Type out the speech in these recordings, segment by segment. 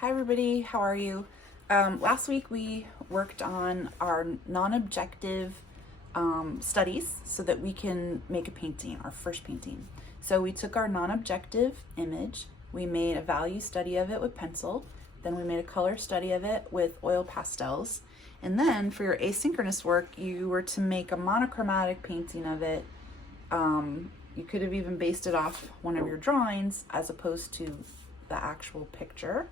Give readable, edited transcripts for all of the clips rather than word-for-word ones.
Hi everybody, how are you? Last week we worked on our non-objective studies so that we can make a painting, our first painting. So we took our non-objective image, we made a value study of it with pencil, then we made a color study of it with oil pastels, and then for your asynchronous work you were to make a monochromatic painting of it. You could have even based it off one of your drawings as opposed to the actual picture.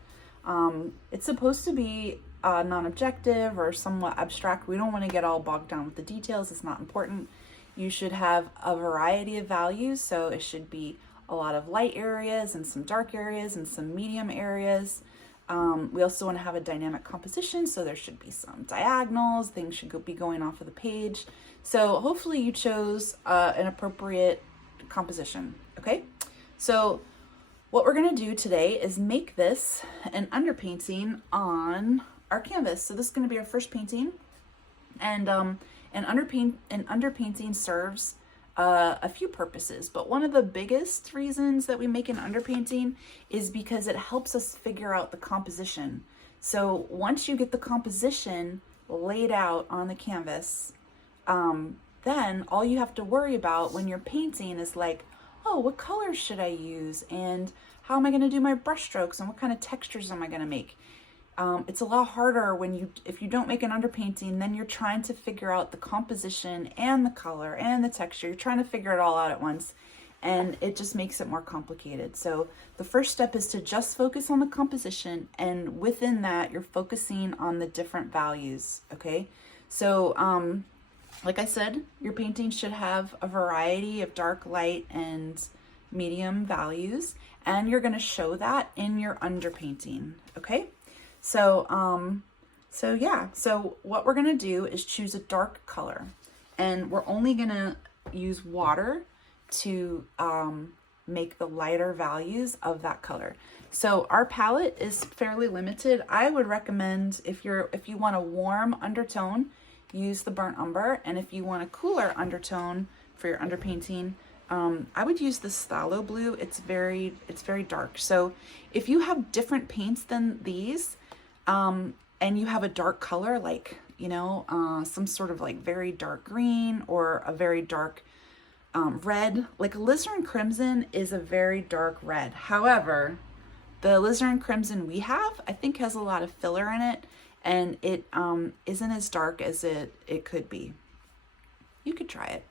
It's supposed to be non-objective or somewhat abstract. We don't want to get all bogged down with the details. It's not important. You should have a variety of values, so it should be a lot of light areas and some dark areas and some medium areas. We also want to have a dynamic composition, so there should be some diagonals. Things should be going off of the page. So hopefully you chose an appropriate composition, okay? So what we're going to do today is make this an underpainting on our canvas. So this is going to be our first painting, and an underpainting serves a few purposes, but one of the biggest reasons that we make an underpainting is because it helps us figure out the composition. So once you get the composition laid out on the canvas, then all you have to worry about when you're painting is like, oh, what colors should I use? And how am I going to do my brush strokes? And what kind of textures am I going to make? It's a lot harder if you don't make an underpainting, then you're trying to figure out the composition and the color and the texture. You're trying to figure it all out at once, and it just makes it more complicated. So the first step is to just focus on the composition, and within that, you're focusing on the different values, okay? So, like I said, your painting should have a variety of dark, light, and medium values, and you're going to show that in your underpainting, okay? So, so what we're going to do is choose a dark color, and we're only going to use water to make the lighter values of that color. So our palette is fairly limited. I would recommend if you want a warm undertone, use the burnt umber, and if you want a cooler undertone for your underpainting, I would use this phthalo blue. It's very dark. So if you have different paints than these, and you have a dark color, like, some sort of like very dark green or a very dark red, like alizarin crimson is a very dark red. However, the alizarin crimson we have, I think, has a lot of filler in it, and it isn't as dark as it could be. You could try it.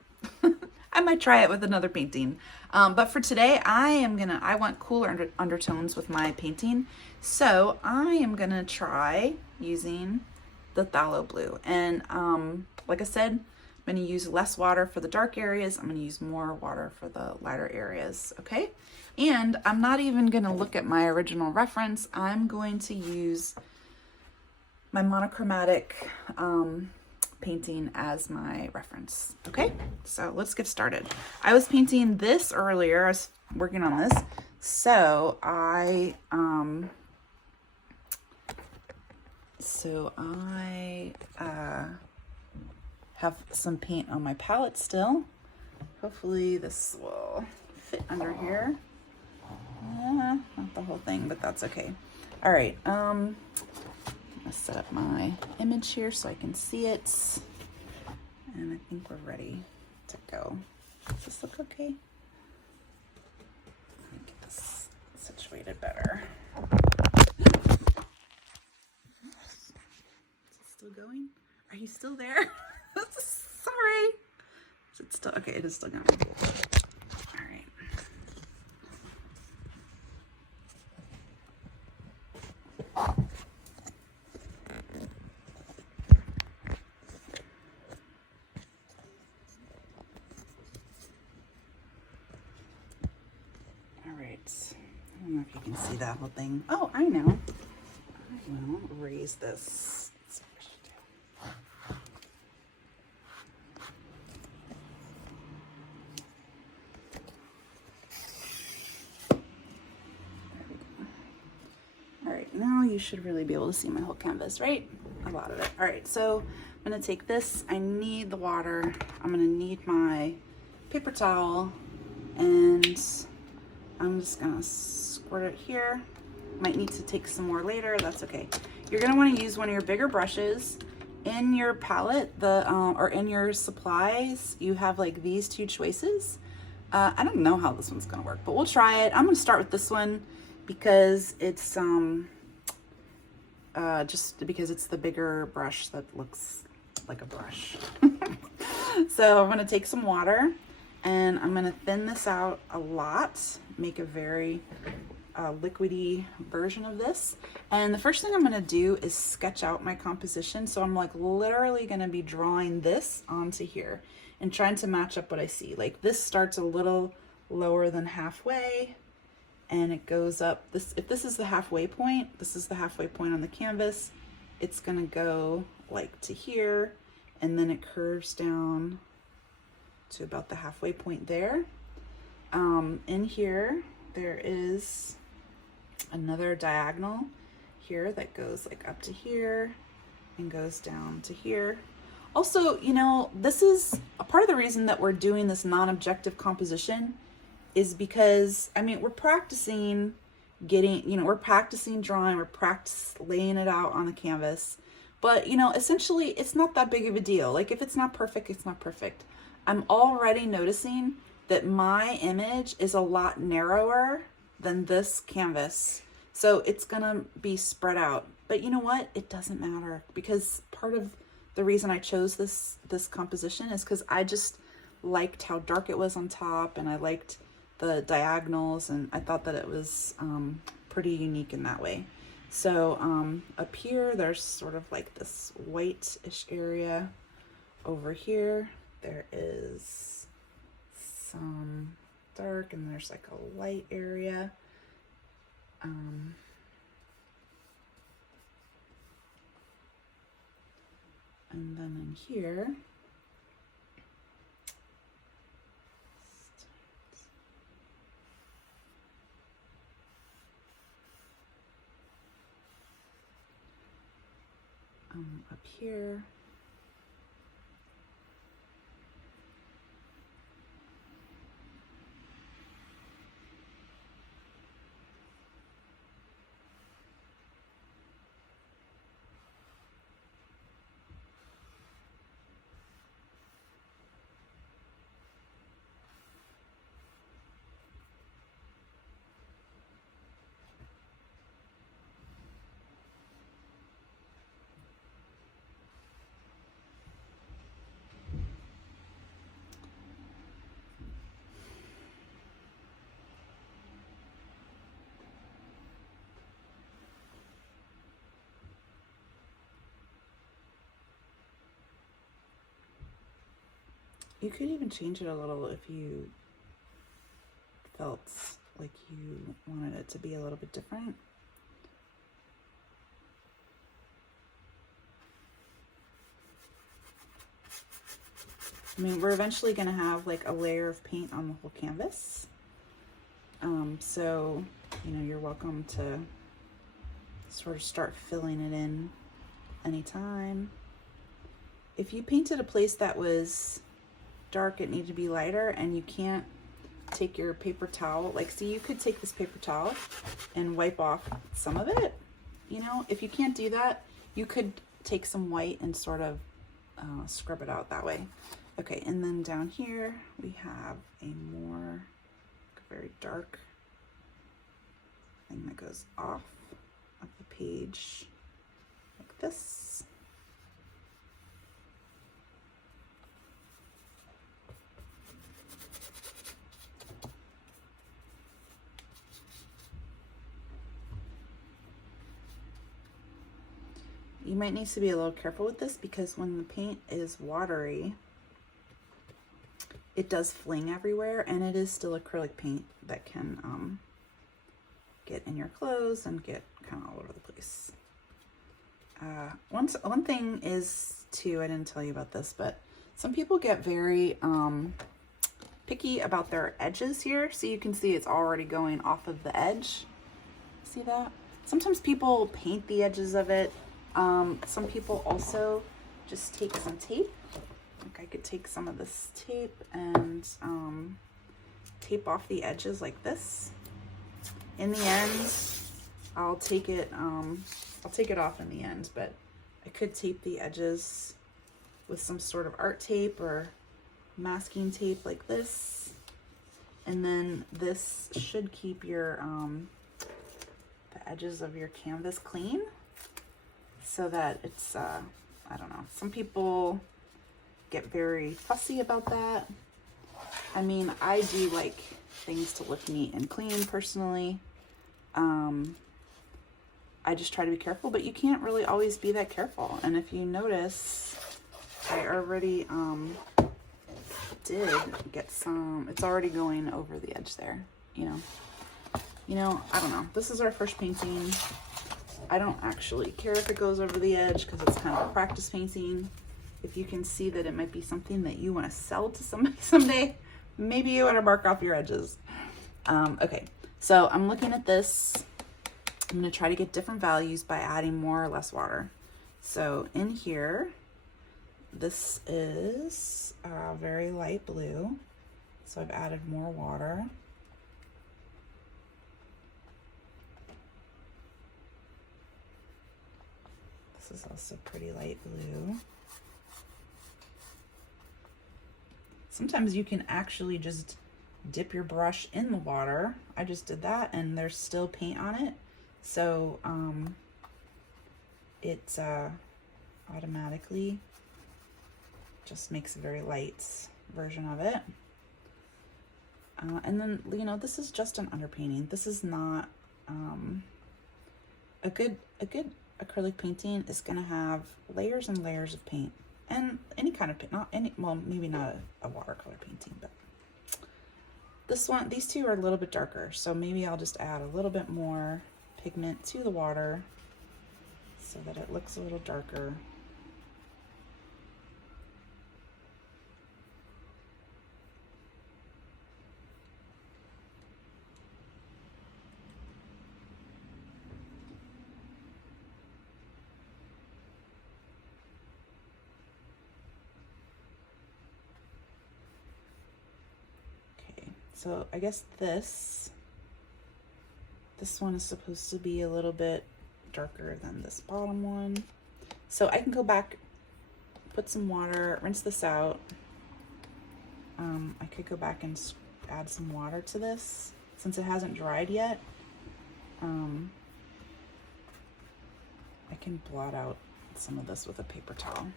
I might try it with another painting. But for today, I want cooler undertones with my painting. So I am gonna try using the phthalo blue. And like I said, I'm gonna use less water for the dark areas. I'm gonna use more water for the lighter areas, okay? And I'm not even gonna look at my original reference. I'm going to use my monochromatic painting as my reference. Okay, so let's get started. I was painting this earlier. I was working on this, so I have some paint on my palette still. Hopefully this will fit under here. Not the whole thing, but that's okay. All right. I'm gonna set up my image here so I can see it, and I think we're ready to go. Does this look okay? Let me get this situated better. Is it still going? Are you still there? Sorry. Is it still okay? It is still going. All right. I don't know if you can see that whole thing. Oh, I know. I will raise this. Let's see what I should do. There we go. All right, now you should really be able to see my whole canvas, right? A lot of it. All right, so I'm gonna take this. I need the water. I'm gonna need my paper towel, and I'm just gonna squirt it here. Might need to take some more later, that's okay. You're gonna wanna use one of your bigger brushes. In your palette, or in your supplies, you have like these two choices. I don't know how this one's gonna work, but we'll try it. I'm gonna start with this one because it's just because it's the bigger brush that looks like a brush. So I'm gonna take some water and I'm gonna thin this out a lot, make a very liquidy version of this. And the first thing I'm gonna do is sketch out my composition. So I'm like literally gonna be drawing this onto here and trying to match up what I see. Like this starts a little lower than halfway and it goes up. If this is the halfway point, this is the halfway point on the canvas, it's gonna go like to here and then it curves down to about the halfway point there. In here, there is another diagonal here that goes like up to here and goes down to here. Also, you know, this is a part of the reason that we're doing this non-objective composition is because, I mean, we're practicing we're practicing drawing, we're laying it out on the canvas. But, you know, essentially it's not that big of a deal. Like if it's not perfect, it's not perfect. I'm already noticing that my image is a lot narrower than this canvas. So it's gonna be spread out. But you know what? It doesn't matter because part of the reason I chose this composition is because I just liked how dark it was on top and I liked the diagonals and I thought that it was pretty unique in that way. So up here, there's sort of like this white-ish area. Over here, there is some dark and there's like a light area. And then in here, up here, you could even change it a little if you felt like you wanted it to be a little bit different. I mean, we're eventually going to have like a layer of paint on the whole canvas. So, you know, you're welcome to sort of start filling it in anytime. If you painted a place that was dark, it needed to be lighter, and you can't take your paper towel, like, see, you could take this paper towel and wipe off some of it. You know, if you can't do that, you could take some white and sort of scrub it out that way. Okay, and then down here we have a very dark thing that goes off of the page like this. You might need to be a little careful with this because when the paint is watery, it does fling everywhere, and it is still acrylic paint that can get in your clothes and get kind of all over the place. One thing is too, I didn't tell you about this, but some people get very picky about their edges here. So you can see it's already going off of the edge. See that? Sometimes people paint the edges of it. Some people also just take some tape. Like I could take some of this tape and tape off the edges like this. in the end, I'll take it off in the end, but I could tape the edges with some sort of art tape or masking tape like this. And then this should keep your, the edges of your canvas clean so that it's, I don't know, some people get very fussy about that. I mean, I do like things to look neat and clean personally. I just try to be careful, but you can't really always be that careful. And if you notice, I already did get some, it's already going over the edge there, you know, I don't know. This is our first painting. I don't actually care if it goes over the edge because it's kind of a practice painting. If you can see that it might be something that you want to sell to somebody someday, maybe you want to mark off your edges. Okay, so I'm looking at this. I'm going to try to get different values by adding more or less water. So in here, this is very light blue. So I've added more water. This is also pretty light blue. Sometimes you can actually just dip your brush in the water. I just did that and there's still paint on it. So it automatically just makes a very light version of it. And then, you know, this is just an underpainting. This is not a good acrylic painting is going to have layers and layers of paint. And any kind of paint, not any, well, maybe not a watercolor painting, but this one, these two are a little bit darker. So maybe I'll just add a little bit more pigment to the water so that it looks a little darker. So I guess this one is supposed to be a little bit darker than this bottom one. So I can go back, put some water, rinse this out. I could go back and add some water to this since it hasn't dried yet. I can blot out some of this with a paper towel.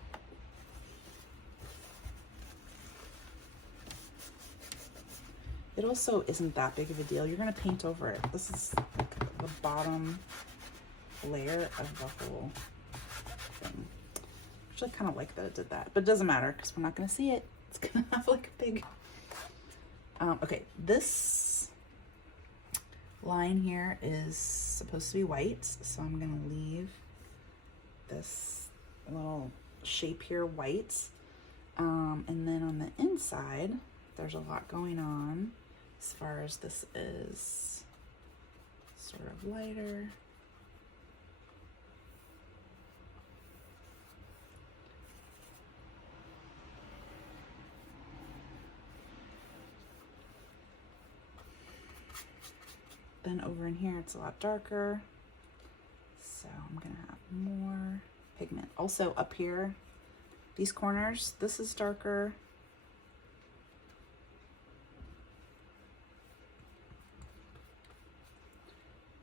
It also isn't that big of a deal. You're gonna paint over it. This is like the bottom layer of the whole thing. Actually, I kind of like that it did that, but it doesn't matter because we're not gonna see it. It's gonna have like a big, okay, this line here is supposed to be white. So I'm gonna leave this little shape here white. And then on the inside, there's a lot going on. As far as this is sort of lighter. Then over in here, it's a lot darker. So I'm gonna have more pigment. Also up here, these corners, this is darker.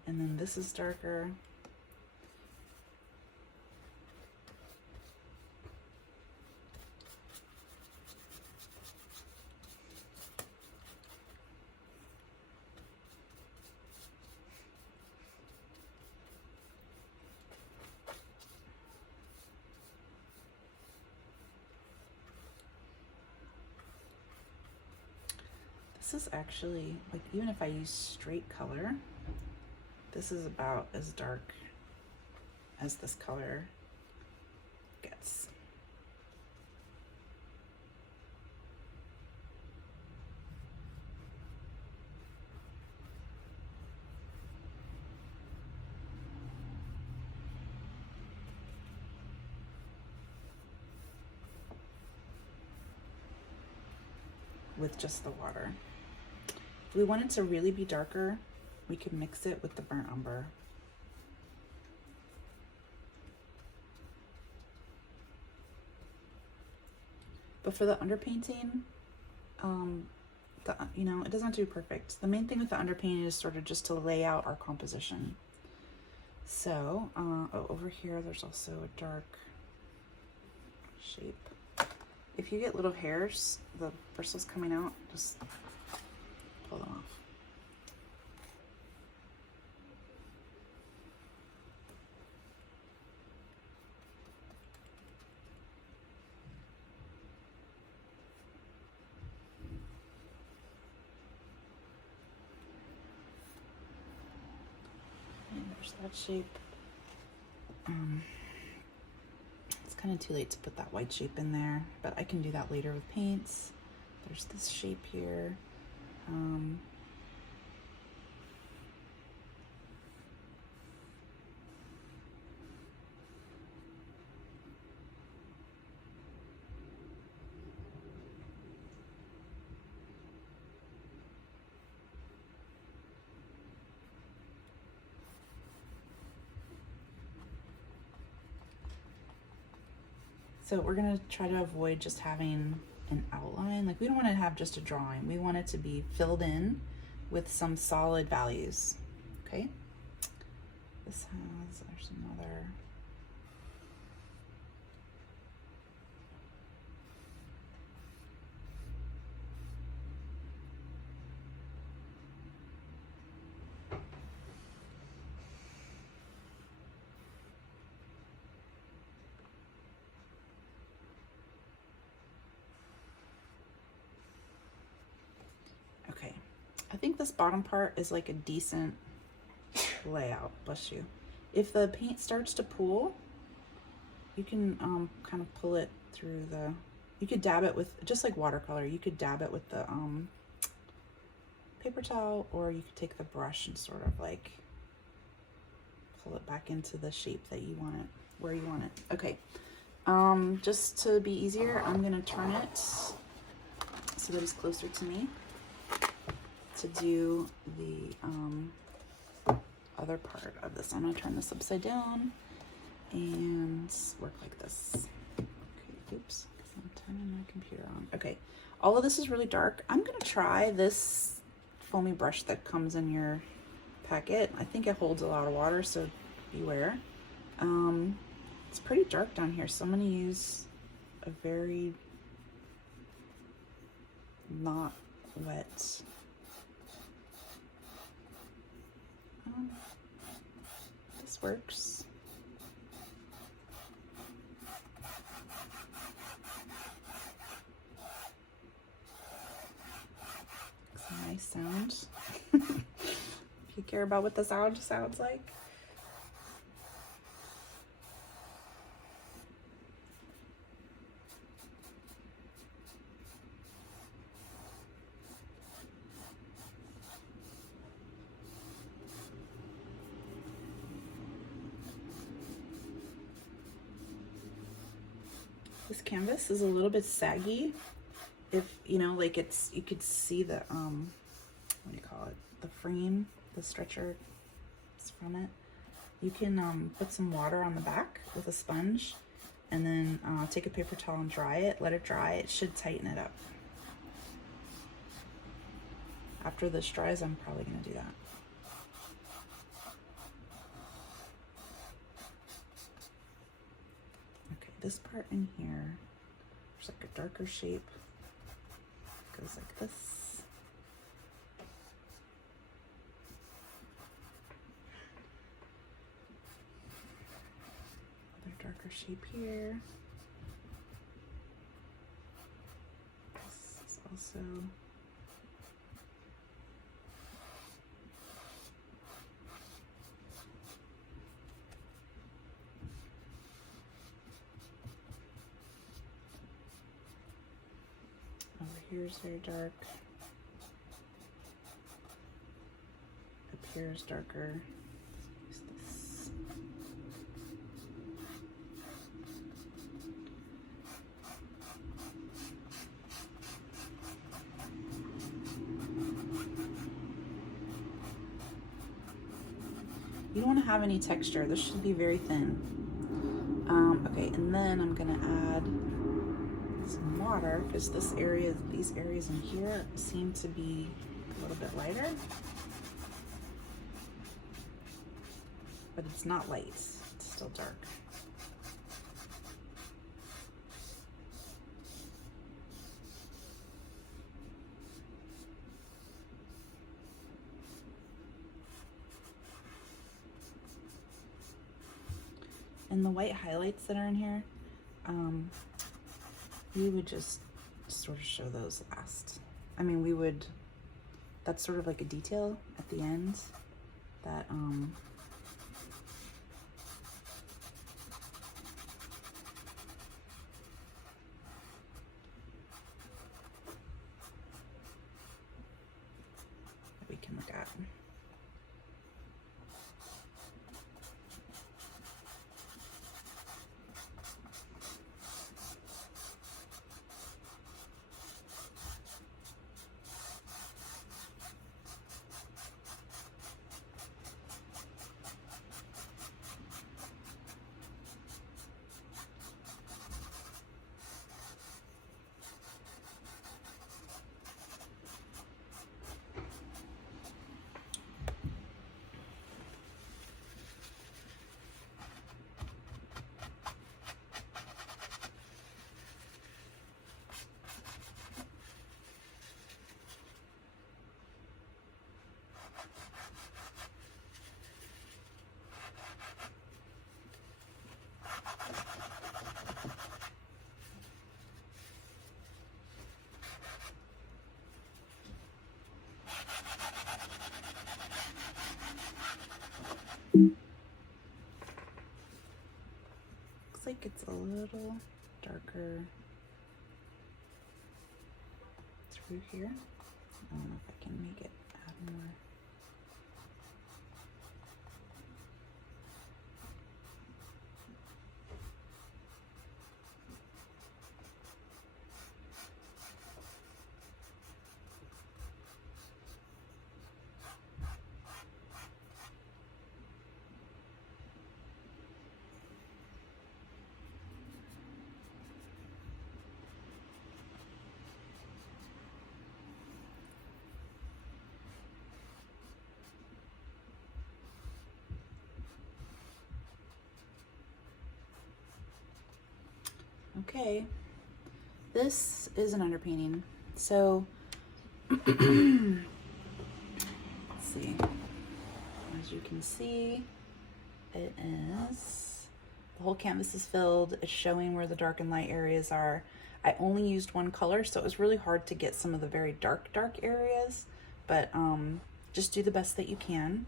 And then this is darker. This is actually, like, even if I use straight color, this is about as dark as this color gets. With just the water. If we want it to really be darker, we can mix it with the burnt umber. But for the underpainting, you know, it doesn't have to be perfect. The main thing with the underpainting is sort of just to lay out our composition. So, oh, over here, there's also a dark shape. If you get little hairs, the bristles coming out, just pull them off. And there's that shape. It's kind of too late to put that white shape in there, but I can do that later with paints. There's this shape here. So we're gonna try to avoid just having an outline. Like, we don't want to have just a drawing. We want it to be filled in with some solid values. Okay. There's another. Okay, I think this bottom part is like a decent layout. Bless you. If the paint starts to pool, you can kind of pull it through the, you could dab it with, just like watercolor, you could dab it with the paper towel, or you could take the brush and sort of like pull it back into the shape that you want it, where you want it. Okay, just to be easier, I'm gonna turn it so that it's closer to me to do the other part of this. I'm gonna turn this upside down and work like this. Okay, oops, I'm turning my computer on. Okay, all of this is really dark. I'm gonna try this foamy brush that comes in your packet. I think it holds a lot of water, so beware. It's pretty dark down here, so I'm gonna use a very not wet this works. It's a nice sound. If you care about what the sound sounds like. This canvas is a little bit saggy. If you know, like, it's, you could see the what do you call it, the frame, the stretcher is from it. You can put some water on the back with a sponge, and then take a paper towel and dry it. Let it dry. It should tighten it up. After this dries, I'm probably gonna do that. This part in here, there's like a darker shape. It goes like this. Another darker shape here. This is also here's very dark. Up here is darker. Use this. You don't want to have any texture. This should be very thin. Okay, and then I'm gonna add some water because these areas in here seem to be a little bit lighter, but it's not light, it's still dark. And the white highlights that are in here, we would just sort of show those last. I mean, that's sort of like a detail at the end that, that we can look at. Looks like it's a little darker through here. I don't know if I can make it add more. Okay, this is an underpainting. So, let's see. As you can see, it is, the whole canvas is filled. It's showing where the dark and light areas are. I only used one color, so it was really hard to get some of the very dark areas, but just do the best that you can.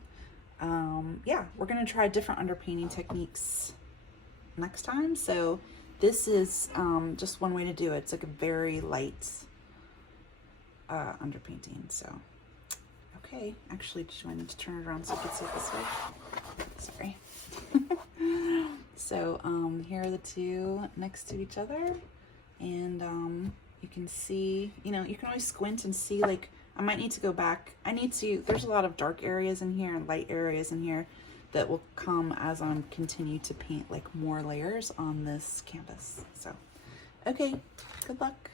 Yeah, we're gonna try different underpainting techniques next time. So this is just one way to do it. It's like a very light underpainting. So, okay, actually, do you want me to turn it around so you can see it this way? Sorry. So here are the two next to each other, and you can see, you know, you can always squint and see, like, I might need to go back. There's a lot of dark areas in here and light areas in here that will come as I continue to paint like more layers on this canvas. So, okay, good luck.